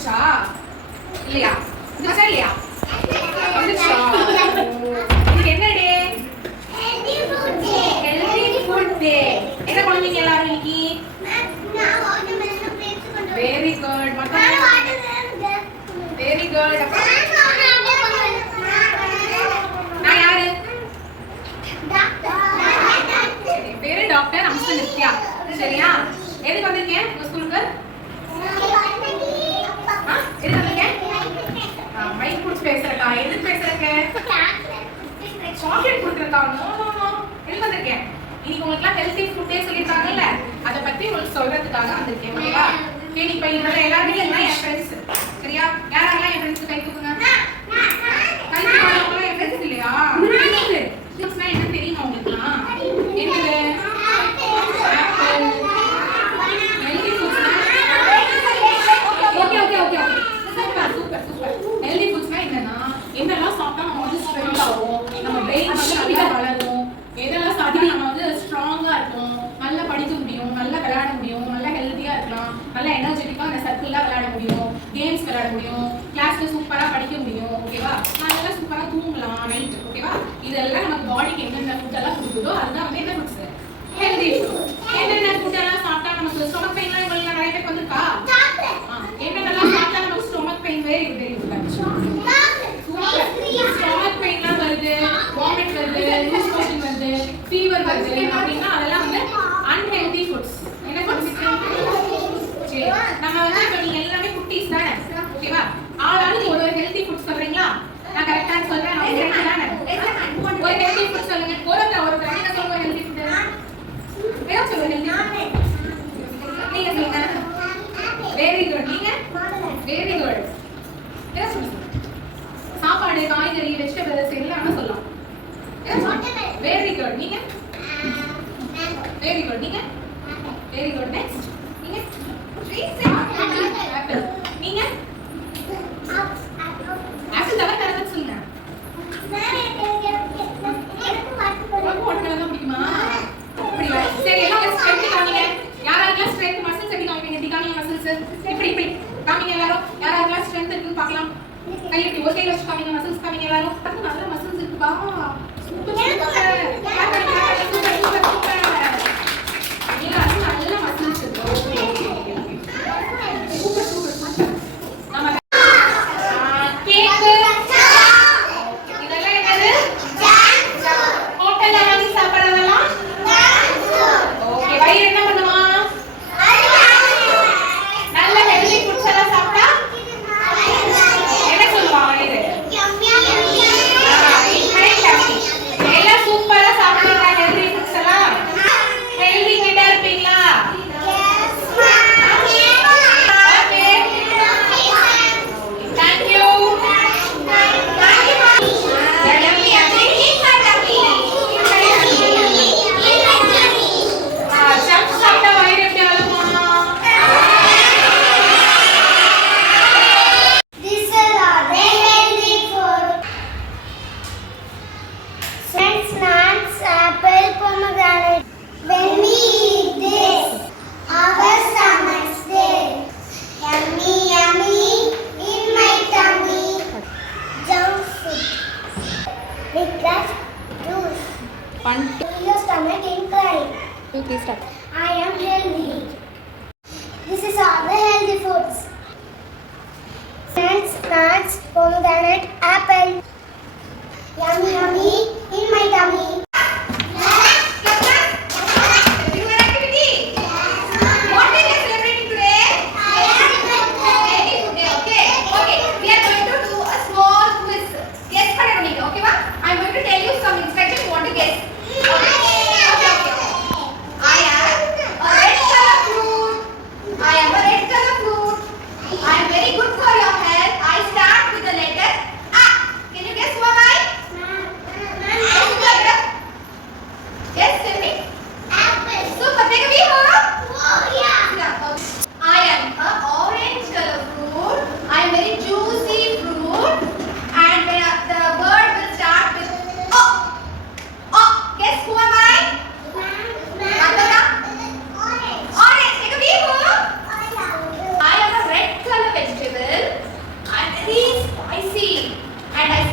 வந்துச்சா இல்லையா? வந்துச்சா இல்லையா? வந்துச்சா? இன்னைக்கு என்ன டே? Healthy food day. என்ன பண்ணுவீங்க எல்லாரும் இன்னைக்கு? Very good. Very good. நான் யாரு? பேரு டாக்டர் அம்ச நித்யா. சரியா? எதுக்கு வந்திருக்கேன் உங்க ஸ்கூலுக்கு? எதுக்கு வந்திருக்கேன்? மைக் புடிச்சு பேசுறக்கா. எதுக்கு பேசுறக்க? சாக்லேட் கொடுக்குறக்கா. No no no. எதுக்கு வந்திருக்கேன்? இன்னைக்கு உங்களுக்கு ஹெல்தி ஃபுட்டே சொல்லிருக்காங்கல்ல, அத பத்தி உங்களுக்கு சொல்றதுக்காக வந்திருக்கேன். ஓகேவா? கேடி பை இதெல்லாம் எல்லாரும் எல்லாம் என் ஃப்ரெண்ட்ஸ். சரியா? யாரெல்லாம் என் ஃப்ரெண்ட்ஸ் கை தூக்குங்க. கை தூக்குறவங்க என் ஃப்ரெண்ட்ஸ் இல்லையா? ஃப்ரூட்ஸ்னா என்ன தெரியுமா உங்களுக்குலாம்? என்னது? ஆப்பிள். ஹெல்தி ஃபுட்ஸ்னா okay okay okay okay. Super super super. Healthy ஃபுட்ஸ்னா என்னன்னா என்னெல்லாம் சாப்பிட்டா நம்ம வந்து ஸ்ட்ரென்த் ஆகும், நம்ம பிரெயின் வந்து நல்லா வளரும், எதெல்லாம் சாப்பிட்டா நம்ம வந்து ஸ்ட்ராங்கா இருக்கும், நல்லா படிக்க முடியும், நல்லா விளையாட முடியும், நல்லா ஹெல்த்தியா இருக்கலாம், நல்லா எனர்ஜெட்டிக்கா அந்த சர்க்கிள்ல விளையாட முடியும், கேம்ஸ் விளையாட முடியும், கிளாஸ்ல சூப்பரா படிக்க முடியும். ஓகேவா? நல்லா சூப்பரா தூங்கலாம் நைட். ஓகேவா? இதெல்லாம் நமக்கு பாடிக்கு என்னென்ன ஃபுட் எல்லாம் கொடுக்குதோ அதுதான் வந்து என்ன ஃபுட்ஸ்? Healthy food. என்னென்ன ஃபுட் எல்லாம் சாப்பிட்டா நமக்கு ஸ்டொமக் பெயின்லாம் உங்களுக்கு நிறைய பேருக்கு வந்திருக்கா? என்னென்னலாம் சாப்பிட்டா நமக்கு stomach pain very very good. Stomach பெயின்லாம் வருது, வாமிட் வருது, லூஸ் மோஷன் வருது, ஃபீவர் வருது அப்படின்னா அதெல்லாம் வந்து அன்ஹெல்தி ஃபுட்ஸ். என்ன ஃபுட்ஸ்? சரி, நம்ம வந்து இப்போ நீங்க எல்லாமே குட்டீஸ் தானே? ஓகேவா? ஆளாளுக்கு ஒரு ஹெல்தி ஃபுட் சொல்றீங்களா? நான் கரெக்டா சொல்றேன். நான் கரெக்டா தானே? ஒரு ஹெல்தி ஃபுட் சொல்லுங்க. ஒரு நீங்க சொல்லுங்க ஹெல்தி ஃபுட். வேற சொல்லுங்க. நீங்க சொல்லுங்க. Very good. நீங்க வெரி குட். வேற சொல்லுங்க. சாப்பாடு, காய்கறி, வெஜிடபிள்ஸ் எல்லாம் சொல்லலாம். Very good. நீங்க வெரி குட். நீங்க வெரி குட். நெக்ஸ்ட் நீங்க ஆப்பிள். நீங்க ஆப்பிள் தவிர வேற எதாவது சொல்லுங்க. வாட்டர்மெலன் பிடிக்குமா? அப்படியா? சரி, எல்லாம் ஸ்ட்ரென்த் காமிங்க. யாராருக்கெல்லாம் ஸ்ட்ரென்த் மசில்ஸ் எப்படி காமிப்பீங்க? இப்படி காமிங்க மசில்ஸ். இப்படி இப்படி காமிங்க எல்லாரும். யாராருக்கெல்லாம் ஸ்ட்ரென்த் இருக்குன்னு பார்க்கலாம். கை இப்படி ஒரு கையில வச்சு காமிங்க. மசில்ஸ் காமிங்க எல்லாரும். நல்ல மசில்ஸ் இருக்குப்பா. Super super. Super super super. எல்லாரும் நல்ல மசில்ஸ் இருக்கு. Okay okay okay. Super super super. நம்ம கேக் இதெல்லாம் என்னது? ஹோட்டல்ல வாங்கி சாப்பிடுறதெல்லாம் ஓகே. வயிறு என்ன பண்ணுமா? நல்ல ஹெல்தி ஃபுட்ஸ் எல்லாம் சாப்பிட்டா என்ன சொல்லுவா வயிறு? எல்லாம் சூப்பரா சாப்பிடுறீங்களா ஹெல்தி ஃபுட்ஸ் எல்லாம்? ஹெல்தி கிட்டா இருப்பீங்களா? Thank you. Your stomach inclined. Please start. I am healthy. This is all the healthy foods. Nuts, pomegranate, apple. Yummy, yummy in my tummy. Good for your health. I start with the letter A. Can you guess what I? and I